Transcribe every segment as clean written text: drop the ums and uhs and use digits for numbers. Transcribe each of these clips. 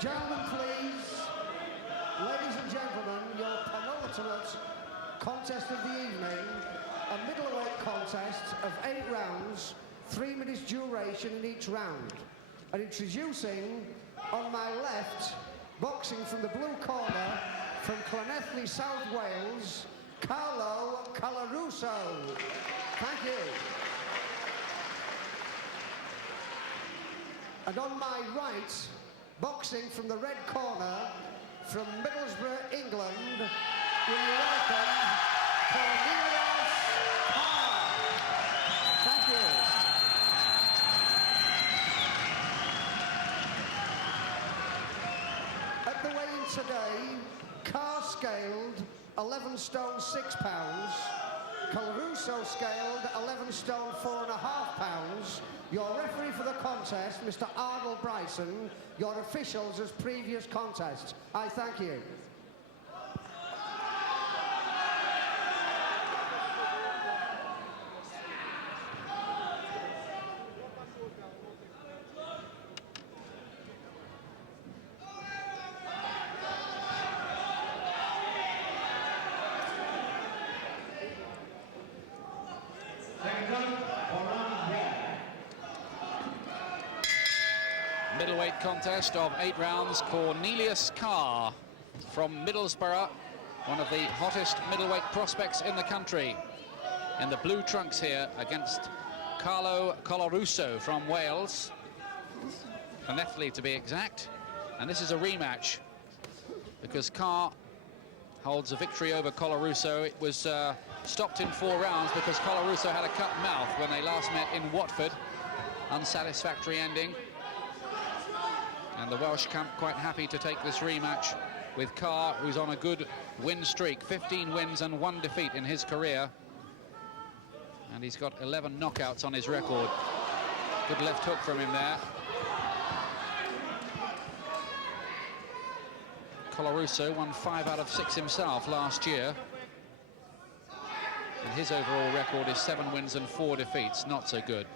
Gentlemen, please. Ladies and gentlemen, your penultimate contest of the evening, a middleweight contest of 8 rounds, 3 minutes duration in each round. And introducing, on my left, boxing from the blue corner, from Llanelli, South Wales, Carlo Colarusso. Thank you. And on my right, boxing from the red corner, from Middlesbrough, England, we welcome Cornelius Carr. Thank you. At the weigh-in today, Carr scaled 11 stone 6 pounds, Colarusso scaled 11 stone 4.5 pounds. Your referee for the contest, Mr. Arnold Bryson, your officials as previous contests. I thank you. Middleweight contest of 8 rounds. Cornelius Carr from Middlesbrough, one of the hottest middleweight prospects in the country, in the blue trunks here against Carlo Colarusso from Wales, Llanelli to be exact. And this is a rematch because Carr holds a victory over Colarusso. It was stopped in 4 rounds because Colarusso had a cut mouth when they last met in Watford. Unsatisfactory ending. And the Welsh camp quite happy to take this rematch with Carr, who's on a good win streak. 15 wins and 1 defeat in his career. And he's got 11 knockouts on his record. Good left hook from him there. Colarusso won 5 out of 6 himself last year. And his overall record is 7 wins and 4 defeats. Not so good.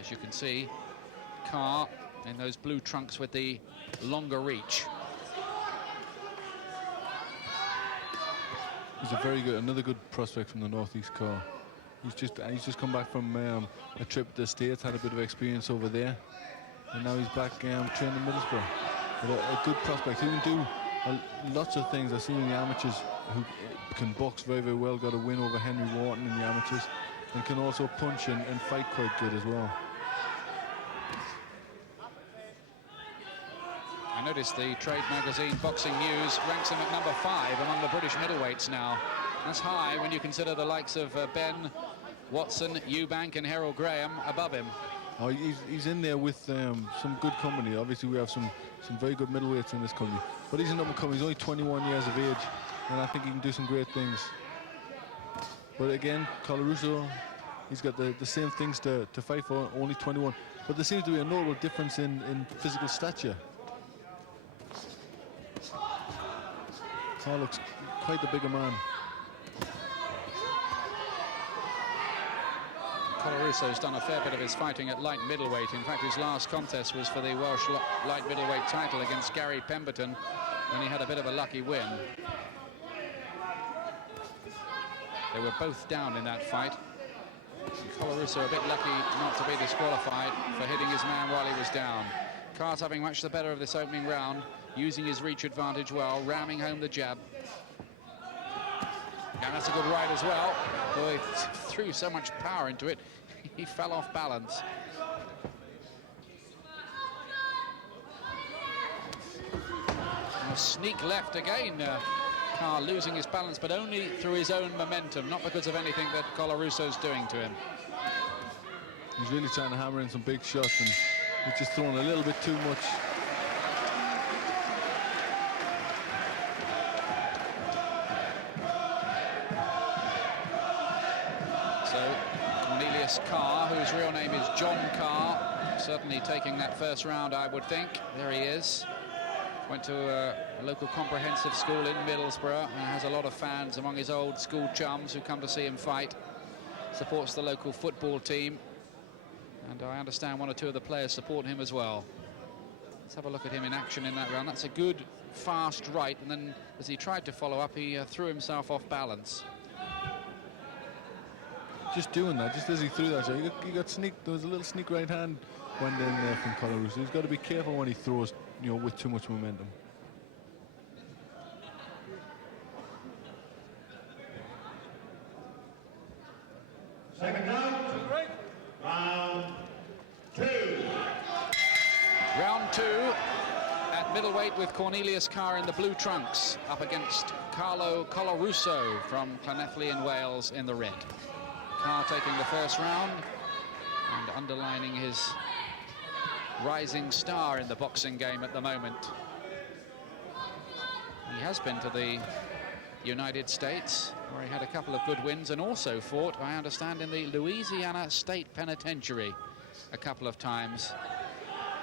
As you can see, Carr in those blue trunks with the longer reach. He's another good prospect from the northeast, Carr. He's just come back from a trip to the States, had a bit of experience over there, and now he's back training in Middlesbrough. But a good prospect. He can do lots of things. I've seen in the amateurs who can box very, very well. Got a win over Henry Wharton in the amateurs, and can also punch and fight quite good as well. I noticed the trade magazine Boxing News ranks him at number 5 among the British middleweights now. That's high when you consider the likes of Ben, Watson, Eubank and Harold Graham above him. Oh, he's in there with some good company. Obviously, we have some very good middleweights in this country. But he's an up-and-coming. He's only 21 years of age, and I think he can do some great things. But again, Colarusso, he's got the same things to fight for, only 21. But there seems to be a notable difference in physical stature. Carr looks quite the bigger man. Colarusso's done a fair bit of his fighting at light middleweight. In fact, his last contest was for the Welsh light middleweight title against Gary Pemberton, when he had a bit of a lucky win. They were both down in that fight. Colarusso a bit lucky not to be disqualified for hitting his man while he was down. Carr's having much the better of this opening round, using his reach advantage well, ramming home the jab. And that's a good right as well. Boy, he threw so much power into it, he fell off balance. And a sneak left again. Carr losing his balance, but only through his own momentum, not because of anything that Colarusso's doing to him. He's really trying to hammer in some big shots, and he's just throwing a little bit too much. So Cornelius Carr, whose real name is John Carr, certainly taking that first round, I would think. There he is. Went to a local comprehensive school in Middlesbrough and has a lot of fans among his old school chums who come to see him fight. Supports the local football team And I understand one or two of the players support him as well. Let's have a look at him in action in that round. That's a good, fast right, and then as he tried to follow up, he threw himself off balance. Just doing that, just as he threw that shot, he got sneaked. There was a little sneak right hand went in there from Colarusso. He's got to be careful when he throws, you know, with too much momentum. Second round. Round 2. Round 2 at middleweight with Cornelius Carr in the blue trunks up against Carlo Colarusso from Llanelli in Wales in the red. Carr taking the first round and underlining his rising star in the boxing game at the moment. He has been to the United States, where he had a couple of good wins, and also fought, I understand, in the Louisiana State Penitentiary a couple of times.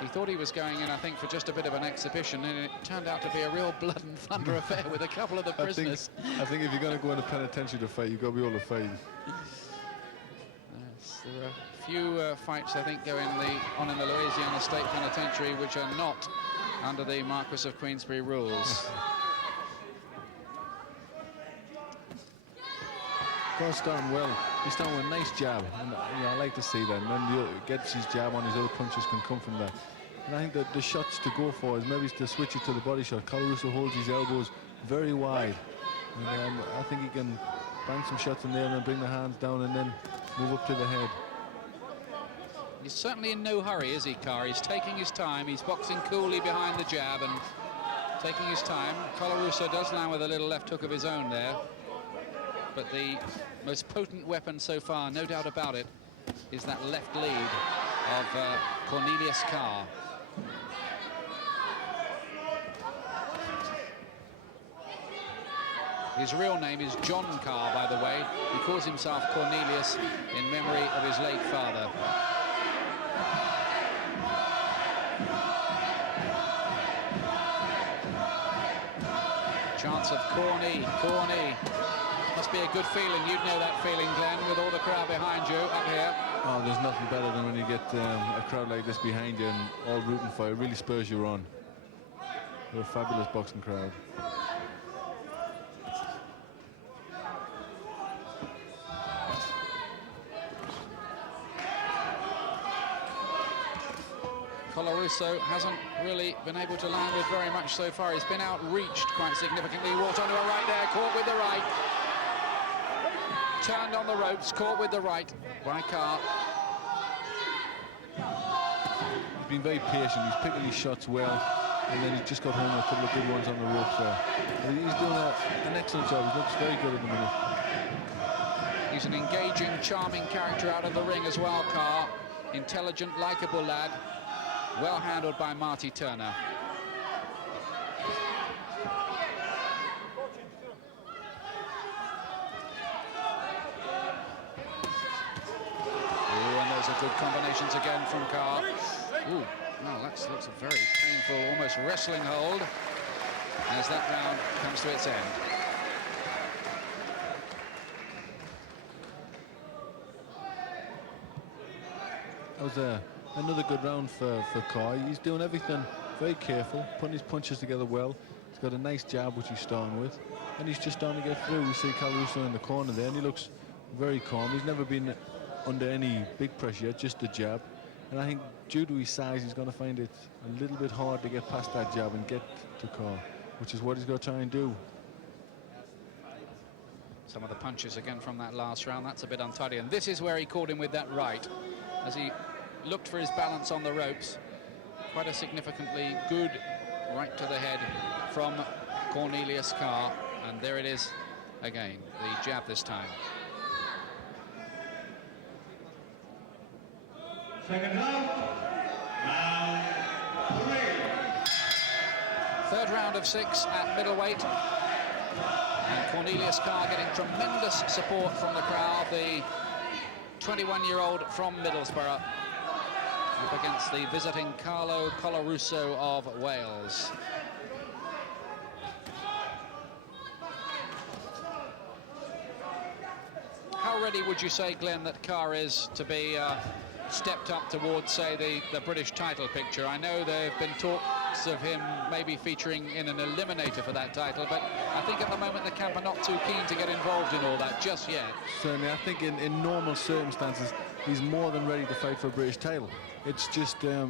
He thought he was going in, I think, for just a bit of an exhibition, and it turned out to be a real blood and thunder affair with a couple of the prisoners. I think if you're going to go in a penitentiary to fight, you've got to be able to fight. Yes, there are a few fights, I think, on in the Louisiana State Penitentiary which are not under the Marquis of Queensberry rules. Carr's starting well. He's starting with a nice jab, and I like to see that. And then he gets his jab on, his other punches can come from that. And I think that the shots to go for is maybe to switch it to the body shot. Colarusso holds his elbows very wide, and I think he can bang some shots in there and then bring the hands down and then move up to the head. He's certainly in no hurry, is he, Carr? He's taking his time. He's boxing coolly behind the jab and taking his time. Colarusso does land with a little left hook of his own there. But the most potent weapon so far, no doubt about it, is that left lead of Cornelius Carr. His real name is John Carr, by the way. He calls himself Cornelius in memory of his late father. Chance of Corny. Must be a good feeling. You'd know that feeling, Glenn, with all the crowd behind you up here. Oh, there's nothing better than when you get a crowd like this behind you and all rooting for you. It really spurs you on. They're a fabulous boxing crowd. Colarusso hasn't really been able to land with very much so far. He's been outreached quite significantly. Walked onto a right there, caught with the right. Turned on the ropes, caught with the right by Carr. He's been very patient. He's picking his shots well, and then he's just got home with a couple of good ones on the ropes there. And he's doing an excellent job. He looks very good at the minute. He's an engaging, charming character out of the ring as well, Carr. Intelligent, likeable lad. Well handled by Marty Turner. Good combinations again from Carr. Ooh, well, that looks a very painful, almost wrestling hold as that round comes to its end. That was another good round for Carr. He's doing everything very careful, putting his punches together well. He's got a nice jab, which he's starting with, and he's just starting to get through. We see Colarusso in the corner there, and he looks very calm. He's never been under any big pressure yet, just the jab. And I think due to his size, he's going to find it a little bit hard to get past that jab and get to Carr, which is what he's going to try and do. Some of the punches again from that last round, that's a bit untidy. And this is where he caught him with that right, as he looked for his balance on the ropes. Quite a significantly good right to the head from Cornelius Carr. And there it is again, the jab this time. Second round. Round 3. Third round of 6 at middleweight. And Cornelius Carr getting tremendous support from the crowd. The 21-year-old from Middlesbrough up against the visiting Carlo Colarusso of Wales. How ready would you say, Glenn, that Carr is to be stepped up towards, say, the British title picture. I know there have been talks of him maybe featuring in an eliminator for that title, but I think at the moment the camp are not too keen to get involved in all that just yet. Certainly, I think in normal circumstances, he's more than ready to fight for a British title. It's just a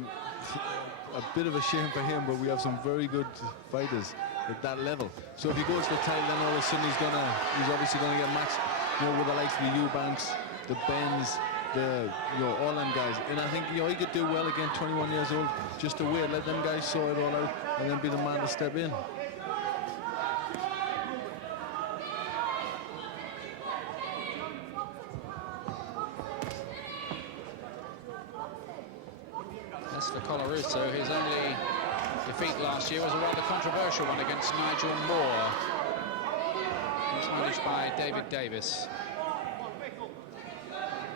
bit of a shame for him, but we have some very good fighters at that level. So if he goes for the title, then all of a sudden he's obviously going to get matched, you know, with the likes of the Eubanks, the Benz, all them guys. And I think, you know, he could do well again, 21 years old, just to wait, let them guys sort it all out, and then be the man to step in. As for Colarusso, his only defeat last year was a rather controversial one against Nigel Moore. He's managed by David Davis.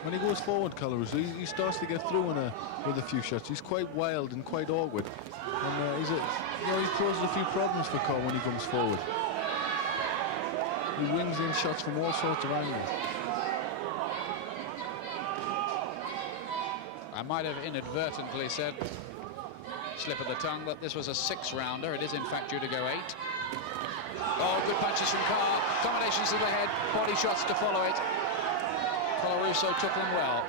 When he goes forward, Colarusso, he starts to get through with a few shots. He's quite wild and quite awkward, and he poses a few problems for Carr when he comes forward. He wings in shots from all sorts of angles. I might have inadvertently said, slip of the tongue, that this was a 6-rounder. It is in fact due to go 8. Oh, good punches from Carr, combinations to the head, body shots to follow it. Colarusso took them well.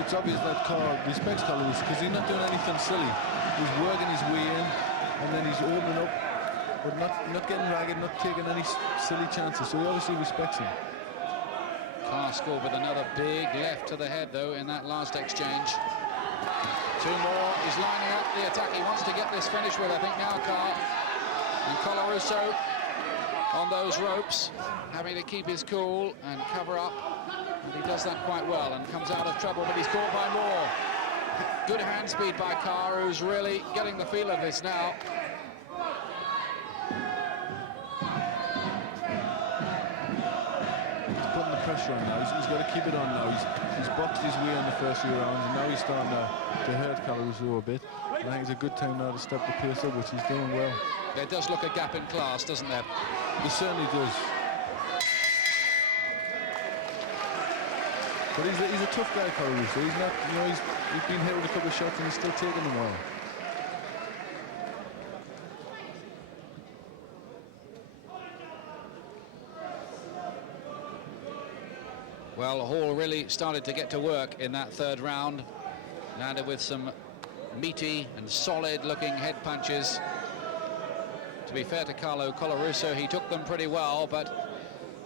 It's obvious that Carr respects Colarusso because he's not doing anything silly. He's working his way in, and then he's opening up, but not getting ragged, not taking any silly chances. So he obviously respects him. Carr scored with another big left to the head, though, in that last exchange. 2 more. He's lining up the attack. He wants to get this finished with, I think, now, Carr. And Colarusso on those ropes, having to keep his cool and cover up. And he does that quite well and comes out of trouble, but he's caught by Moore. Good hand speed by Carr, who's really getting the feel of this now. He's putting the pressure on now. He's got to keep it on now. He's boxed his way in the first few rounds, and now he's starting to hurt Colarusso a bit. And I think it's a good time now to step the pace up, which he's doing well. There does look a gap in class, doesn't there? It certainly does. But he's a tough guy, Colarusso. He's not, you know, he's been hit with a couple of shots and he's still taking them well. Well, Hall really started to get to work in that 3rd round. Landed with some meaty and solid-looking head punches. To be fair to Carlo Colarusso, he took them pretty well, but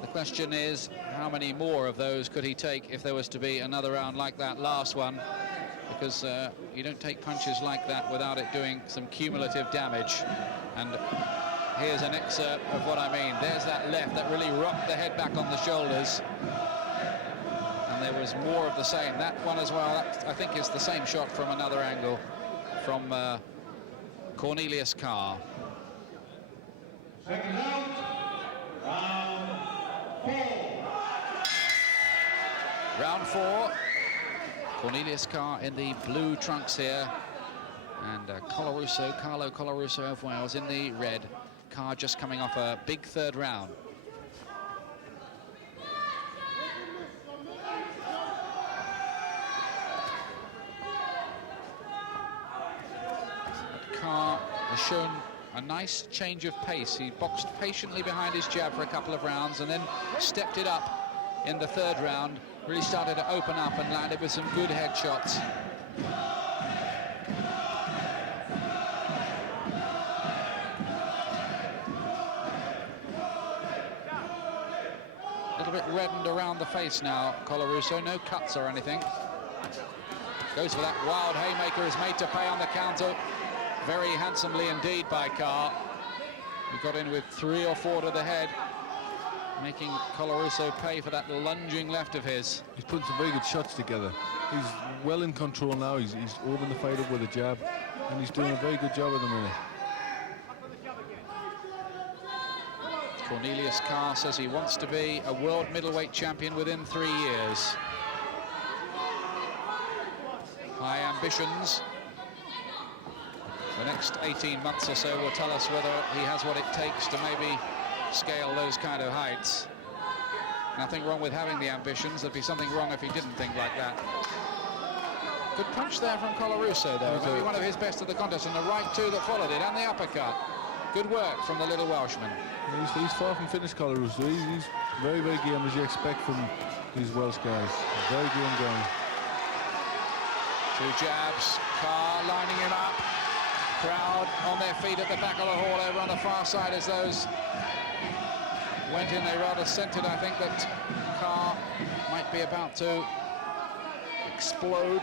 the question is, how many more of those could he take if there was to be another round like that last one? Because you don't take punches like that without it doing some cumulative damage. And here's an excerpt of what I mean. There's that left that really rocked the head back on the shoulders. And there was more of the same. That one as well, that, I think, is the same shot from another angle from Cornelius Carr. Second round, round 4. Round 4. Cornelius Carr in the blue trunks here. And Carlo Colarusso of Wales in the red. Carr just coming off a big 3rd round. Carr has shown a nice change of pace. He boxed patiently behind his jab for a couple of rounds and then stepped it up in the 3rd round. Really started to open up and landed with some good head shots. A little bit reddened around the face now, Colarusso. No cuts or anything. Goes for that wild haymaker, is made to pay on the counter. Very handsomely indeed by Carr. He got in with 3 or 4 to the head, making Colarusso pay for that lunging left of his. He's putting some very good shots together. He's well in control now. He's opened the fight up with a jab, and he's doing a very good job at the minute. Cornelius Carr says he wants to be a world middleweight champion within 3 years. High ambitions. The next 18 months or so will tell us whether he has what it takes to maybe scale those kind of heights. Nothing wrong with having the ambitions. There'd be something wrong if he didn't think like that. Good punch there from Colarusso, though. Maybe one of his best of the contest, and the right two that followed it, and the uppercut. Good work from the little Welshman. He's far from finished, Colarusso. He's very, very game, as you expect from these Welsh guys. Very game going. Two jabs. Carr lining him up. Crowd on their feet at the back of the hall over on the far side as those went in. They rather scented, I think, that Carr might be about to explode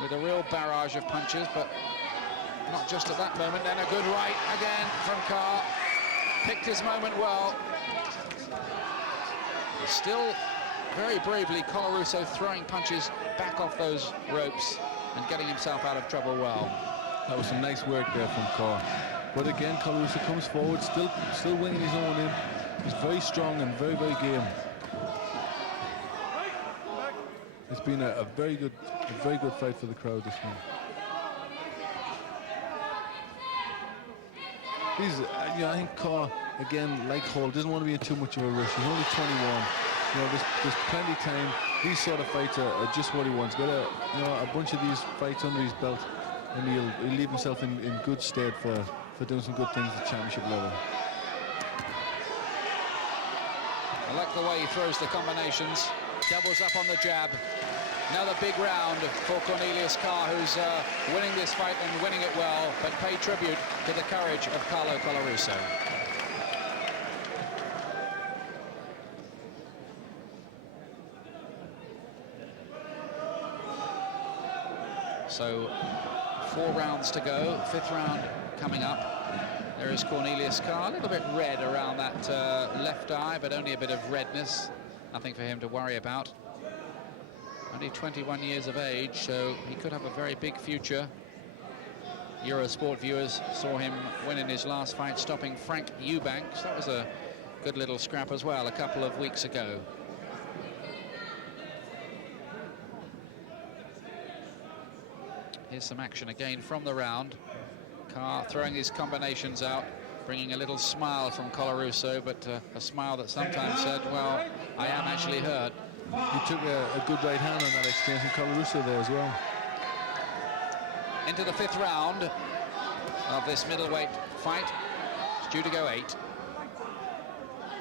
with a real barrage of punches, but not just at that moment. Then a good right again from Carr. Picked his moment well. Still very bravely, Colarusso throwing punches back off those ropes and getting himself out of trouble well. That was some nice work there from Carr. But again, Colarusso comes forward, still winging his own in. He's very strong and very, very game. It's been a very good fight for the crowd this one. I think Carr, again, like Hall, doesn't want to be in too much of a rush. He's only 21. There's plenty of time. These sort of fights are just what he wants. Got a bunch of these fights under his belt, and he'll leave himself in good stead for doing some good things at the championship level. I like the way he throws the combinations. Doubles up on the jab. Another big round for Cornelius Carr, who's winning this fight and winning it well, but pay tribute to the courage of Carlo Colarusso. So 4 rounds to go, 5th round coming up. There is Cornelius Carr, a little bit red around that left eye, but only a bit of redness. Nothing for him to worry about. Only 21 years of age, so he could have a very big future. Eurosport viewers saw him win in his last fight, stopping Frank Eubanks. That was a good little scrap as well a couple of weeks ago. Here's some action again from the round. Carr throwing his combinations out, bringing a little smile from Colarusso, but a smile that sometimes said, well, I am actually hurt. He took a good right hand on that exchange from Colarusso there as well. Into the 5th round of this middleweight fight. It's due to go 8.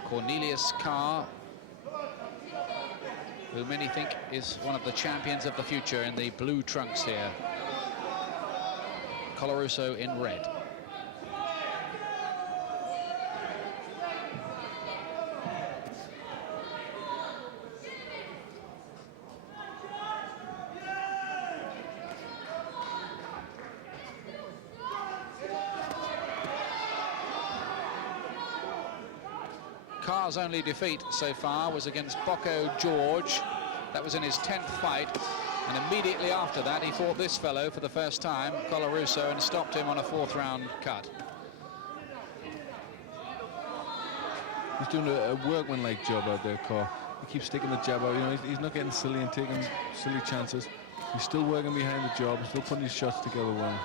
Cornelius Carr, who many think is one of the champions of the future in the blue trunks here. Colarusso in red. Carr's only defeat so far was against Bocco George. That was in his 10th fight, and immediately after that he fought this fellow for the first time, Colarusso, and stopped him on a 4th round cut. He's doing a workman-like job out there, Carr. He keeps sticking the jab out. He's not getting silly and taking silly chances. He's still working behind the job, still putting his shots together well.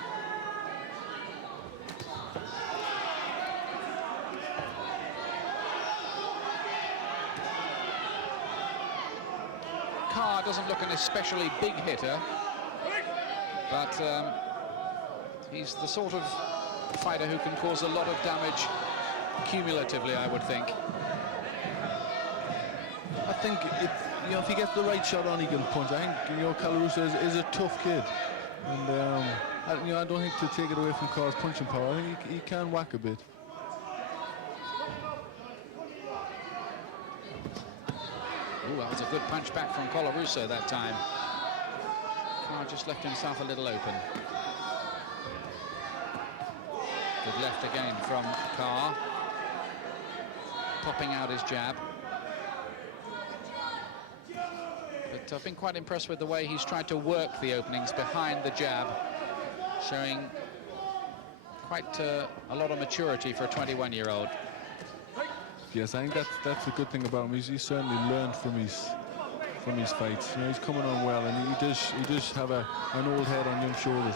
Carr doesn't look an especially big hitter, but he's the sort of fighter who can cause a lot of damage cumulatively, I would think. I think if he gets the right shot on, he can punch. I think Colarusso is a tough kid, and I don't think to take it away from Carr's punching power. I think he can whack a bit. Ooh, that was a good punch back from Colarusso that time. Carr just left himself a little open. Good left again from Carr. Popping out his jab. But I've been quite impressed with the way he's tried to work the openings behind the jab, showing quite a lot of maturity for a 21-year-old. Yes, I think that's a good thing about him. He's certainly learned from his fights. He's coming on well, and he does have an old head on young shoulders.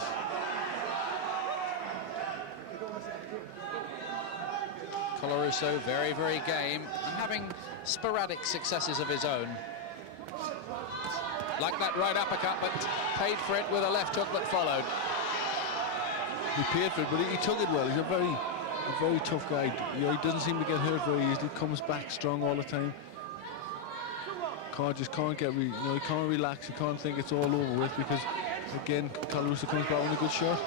Colarusso very, very game and having sporadic successes of his own. Like that right uppercut, but paid for it with a left hook that followed. He paid for it, but he took it well. He's a very tough guy. You know, he doesn't seem to get hurt very easily. Comes back strong all the time. Carr just can't get, he can't relax. He can't think it's all over with because, again, Colarusso comes back with a good shot.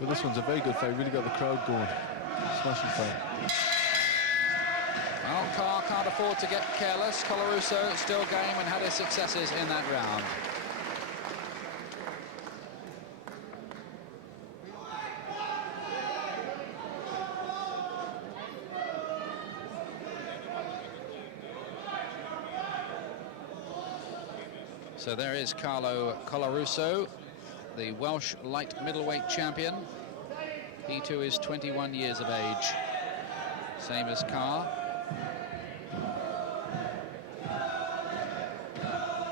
But this one's a very good fight. Really got the crowd going. Smashing fight. Well, Carr can't afford to get careless. Colarusso still game and had his successes in that round. So there is Carlo Colarusso, the Welsh light middleweight champion. He too is 21 years of age, same as Carr.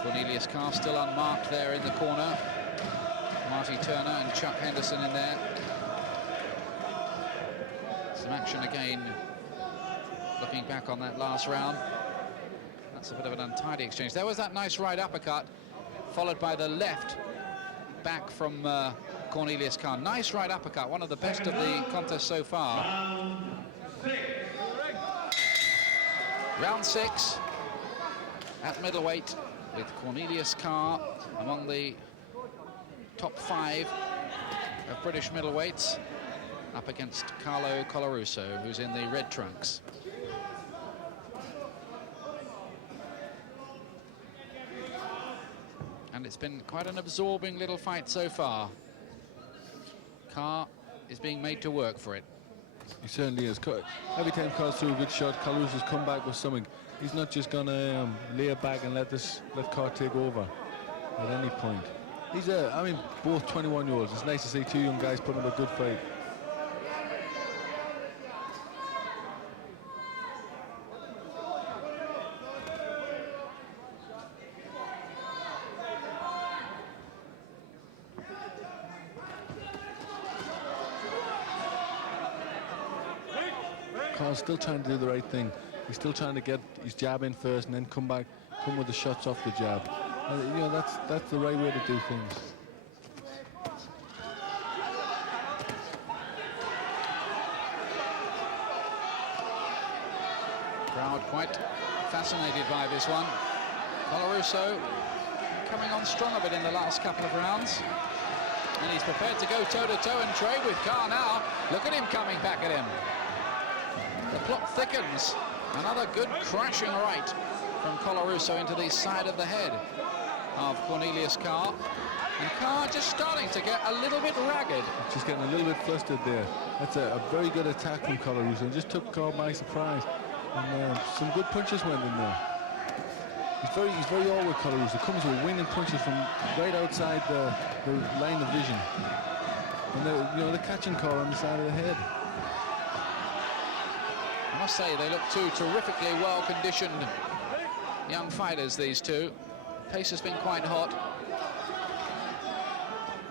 Cornelius Carr still unmarked there in the corner. Marty Turner and Chuck Henderson in there. Some action again, looking back on that last round. That's a bit of an untidy exchange. There was that nice right uppercut, followed by the left back from Cornelius Carr. Nice right uppercut, one of the best of the contest so far. Round 6 at middleweight, with Cornelius Carr among the top 5 of British middleweights, up against Carlo Colarusso, who's in the red trunks. And it's been quite an absorbing little fight so far. Carr is being made to work for it. He certainly is. Every time Carr's through a good shot, Colarusso's come back with something. He's not just going to lay it back and let Carr take over at any point. He's I mean, both 21-year-olds. It's nice to see two young guys putting up a good fight. Carr's still trying to do the right thing. He's still trying to get his jab in first and then come with the shots off the jab. You know, that's the right way to do things. Crowd quite fascinated by this one. Colarusso coming on strong a bit in the last couple of rounds. And he's prepared to go toe-to-toe and trade with Carr now. Look at him coming back at him. The plot thickens. Another good crashing right from Colarusso into the side of the head of Cornelius Carr. And Carr just starting to get a little bit ragged. Just getting a little bit flustered there. That's a very good attack from Colarusso and just took Carr by surprise. And some good punches went in there. He's very all with Colarusso. Comes with winging punches from right outside the line of vision. And they're catching Carr on the side of the head. I must say they look two terrifically well-conditioned young fighters, these two. Pace has been quite hot.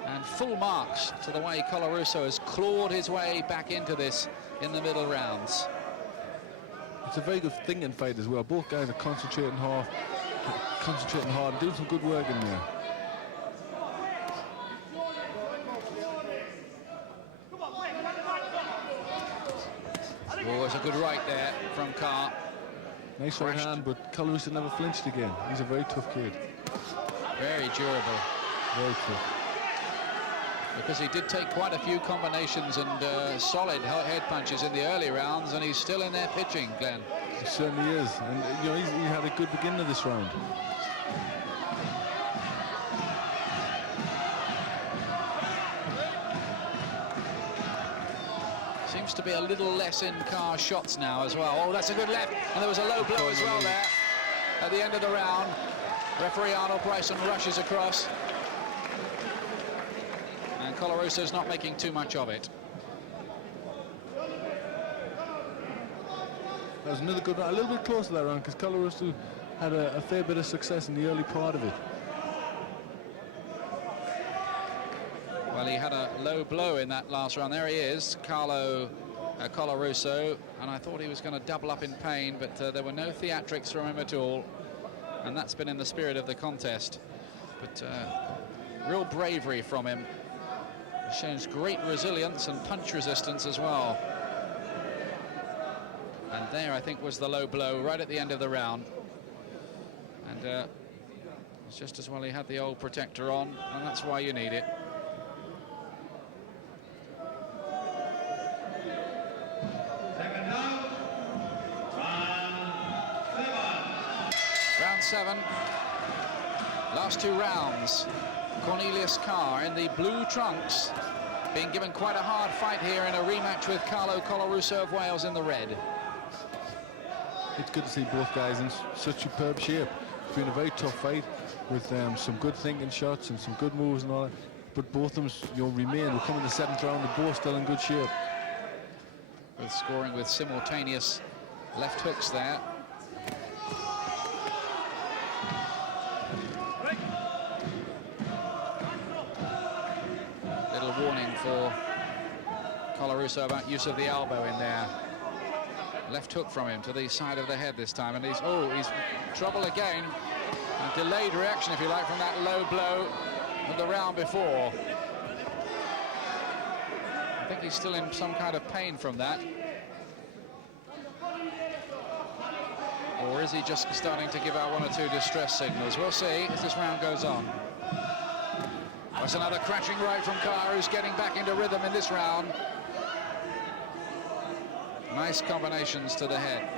And full marks to the way Colarusso has clawed his way back into this in the middle rounds. It's a very good thinking fight as well. Both guys are concentrating hard and doing some good work in there. Oh, it's a good right there from Carr. Nice right hand, but Colarusso never flinched again. He's a very tough kid. Very durable. Very tough. Because he did take quite a few combinations and solid head punches in the early rounds, and he's still in there pitching, Glenn. He certainly is. And he had a good beginning of this round. Seems to be a little less in Carr's shots now as well. Oh, that's a good left. And there was a low blow as well there at the end of the round. Referee Arnold Bryson rushes across. And Colarusso's not making too much of it. That was another good round. A little bit closer to that round because Colarusso had a fair bit of success in the early part of it. Well, he had a low blow in that last round. There he is, Carlo Colarusso, and I thought he was going to double up in pain, but there were no theatrics from him at all, and that's been in the spirit of the contest. But real bravery from him. He shows great resilience and punch resistance as well. And there, I think, was the low blow right at the end of the round. And it's just as well he had the old protector on, and that's why you need it. Round 7. Last 2 rounds. Cornelius Carr in the blue trunks, being given quite a hard fight here in a rematch with Carlo Colarusso of Wales in the red. It's good to see both guys in such superb shape. It's been a very tough fight with some good thinking shots and some good moves and all that. But both of them, remain. We're coming to the 7th round. They're both still in good shape. With scoring with simultaneous left hooks there. Little warning for Colarusso about use of the elbow in there. Left hook from him to the side of the head this time, and he's trouble again. A delayed reaction, if you like, from that low blow of the round before. I think he's still in some kind of pain from that. Or is he just starting to give out 1 or 2 distress signals? We'll see as this round goes on. That's another crashing right from Carr, who's getting back into rhythm in this round. Nice combinations to the head.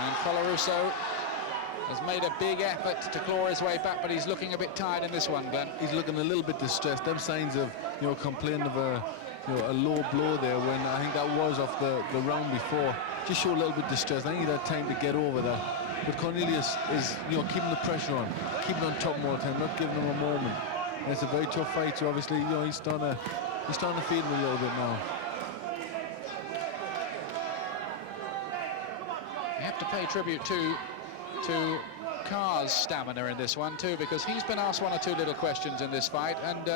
And Colarusso has made a big effort to claw his way back, but he's looking a bit tired in this one, Glenn. He's looking a little bit distressed. Them signs of, complaining of a low blow there, when I think that was off the round before. Just show a little bit distressed. I think he had time to get over that. But Cornelius is, keeping the pressure on, keeping on top all the time, not giving him a moment. And it's a very tough fight, so obviously, he's starting to feel him a little bit now. You have to pay tribute to Carr's stamina in this one too, because he's been asked 1 or 2 little questions in this fight, and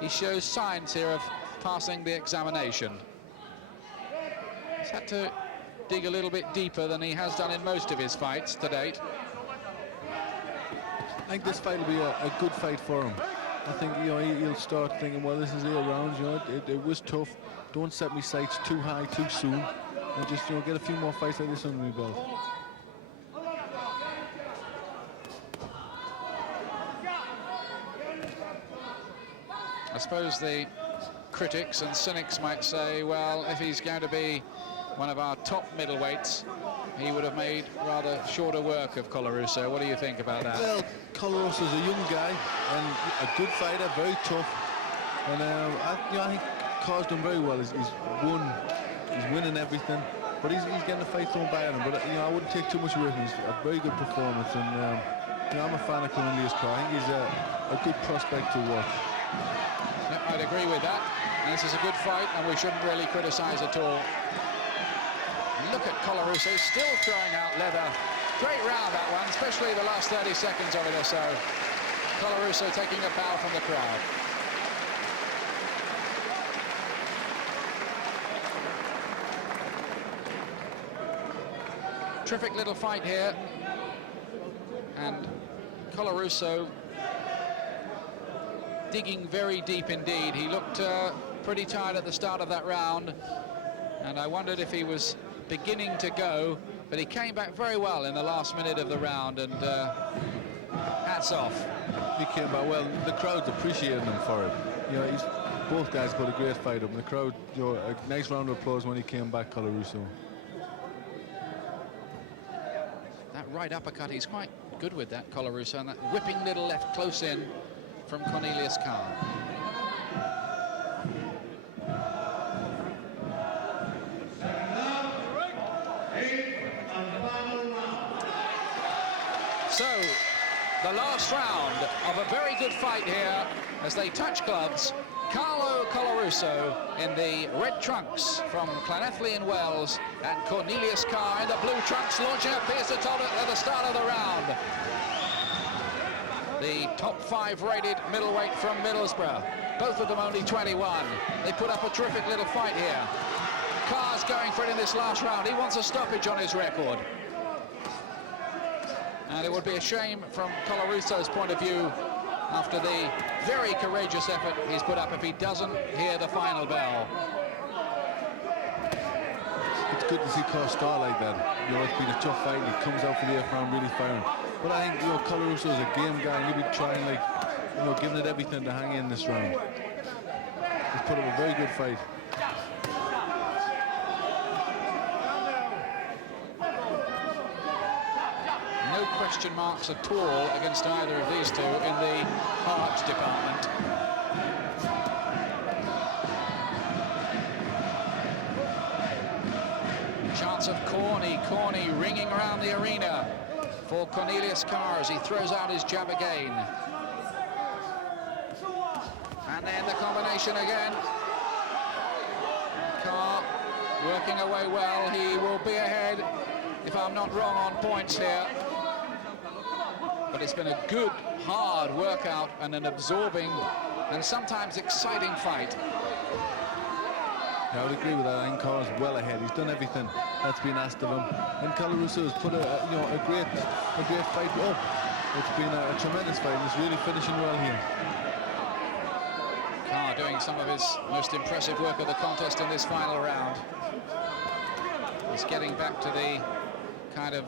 he shows signs here of passing the examination. He's had to dig a little bit deeper than he has done in most of his fights to date. I think this fight will be a good fight for him. I think he'll start thinking, well, this is 8 rounds. It was tough. Don't set me sights too high too soon, and just get a few more fights like this under my belt. I suppose the critics and cynics might say, well, if he's going to be one of our top middleweights, he would have made rather shorter work of Colarusso. What do you think about that? Well, Colarusso's a young guy and a good fighter, very tough. And I think Carr's done very well. He's winning everything, but he's getting the fight thrown by him. But I wouldn't take too much away from him. He's a very good performance, and I'm a fan of Cornelius Carr. I think he's a good prospect to watch. Yep, I'd agree with that. And this is a good fight, and we shouldn't really criticise at all. Look at Colarusso still throwing out leather. Great round, that one, especially the last 30 seconds of it or so. Colarusso taking a bow from the crowd. Terrific little fight here. And Colarusso digging very deep indeed. He looked pretty tired at the start of that round, and I wondered if he was beginning to go, but he came back very well in the last minute of the round, and hats off. He came back well. The crowd's appreciating him for it. Both guys put a great fight up, and the crowd, a nice round of applause when he came back, Colarusso. That right uppercut, he's quite good with that, Colarusso, and that whipping little left close in from Cornelius Carr. So, the last round of a very good fight here as they touch gloves. Carlo Colarusso in the red trunks from Llanelli in Wales, and Cornelius Carr in the blue trunks launching a fierce assault at the start of the round. the top 5 rated middleweight from Middlesbrough. Both of them only 21. They put up a terrific little fight here. Carr's going for it in this last round. He wants a stoppage on his record. And it would be a shame from Colarusso's point of view, after the very courageous effort he's put up, if he doesn't hear the final bell. It's good to see Carr start like that. You know, it's been a tough fight. He comes out for the 8th round really firing. But I think, you know, Colarusso is a game guy, and he'll be trying, like, you know, giving it everything to hang in this round. He's put up a very good fight. No question marks at all against either of these two in the heart department. Chance of Corny ringing around the arena for Cornelius Carr as he throws out his jab again. And then the combination again. Carr working away well. He will be ahead, if I'm not wrong, on points here. But it's been a good, hard workout and an absorbing and sometimes exciting fight. Yeah, I would agree with that. I think Carr's well ahead. He's done everything that's been asked of him, and Colarusso has put a great fight up. It's been a tremendous fight, and it's really finishing well here. Carr doing some of his most impressive work of the contest in this final round. He's getting back to the kind of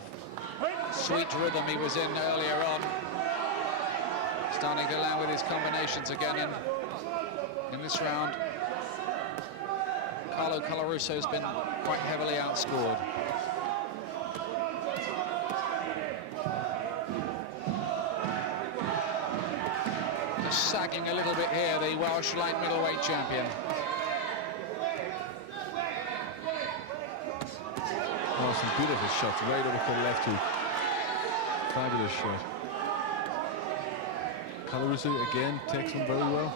sweet rhythm he was in earlier on. Starting to land with his combinations again in this round. Carlo Colarusso's been quite heavily outscored. Just sagging a little bit here, the Welsh light middleweight champion. Oh, some beautiful shots right over to the left hook. Fabulous shot. Colarusso again takes them very well.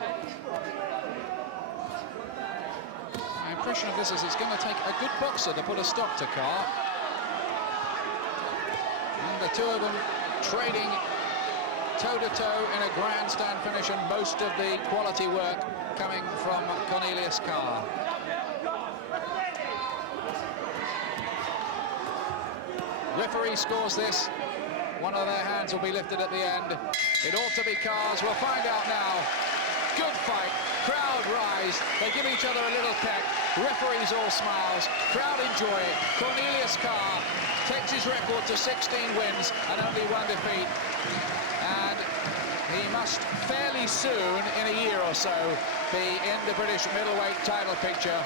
My impression of this is it's going to take a good boxer to put a stop to Carr. And the two of them trading toe-to-toe in a grandstand finish, and most of the quality work coming from Cornelius Carr. Referee scores this. One of their hands will be lifted at the end. It ought to be Carr's. We'll find out now. Good fight. Crowd rise. They give each other a little peck. Referees all smiles. Crowd enjoy it. Cornelius Carr takes his record to 16 wins and only 1 defeat. And he must fairly soon, in a year or so, be in the British middleweight title picture.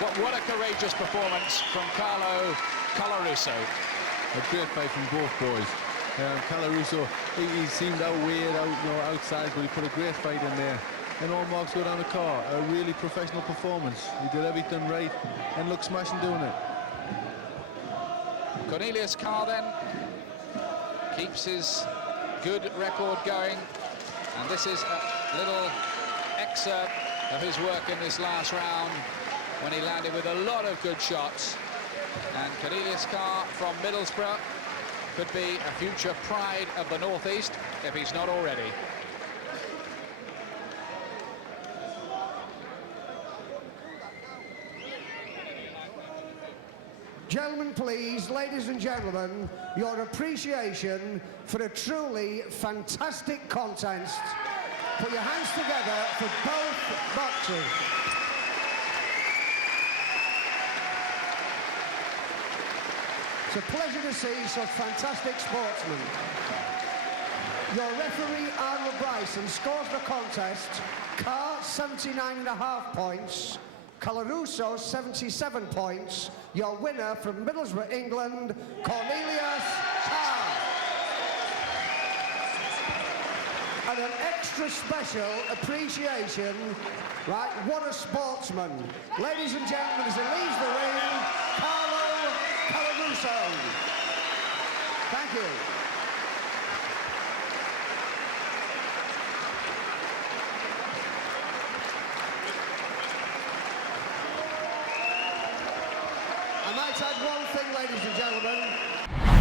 But what a courageous performance from Carlo Colarusso. A great fight from both boys. Colarusso, he seemed outweighed, outside, but he put a great fight in there. And all marks go down to Carr. A really professional performance. He did everything right and looked smashing doing it. Cornelius Carr then keeps his good record going. And this is a little excerpt of his work in this last round, when he landed with a lot of good shots. And Cornelius Carr from Middlesbrough could be a future pride of the Northeast, if he's not already. Gentlemen, please, ladies and gentlemen, your appreciation for a truly fantastic contest. Put your hands together for both boxers. It's a pleasure to see such fantastic sportsmen. Your referee, Arnold Bryson, scores the contest. Carr, 79.5 points. Colarusso, 77 points. Your winner from Middlesbrough, England, Cornelius Carr. And an extra special appreciation, right, what a sportsman. Ladies and gentlemen, as he leaves the ring, Carlo Colarusso. Thank you. I might add one thing, ladies and gentlemen.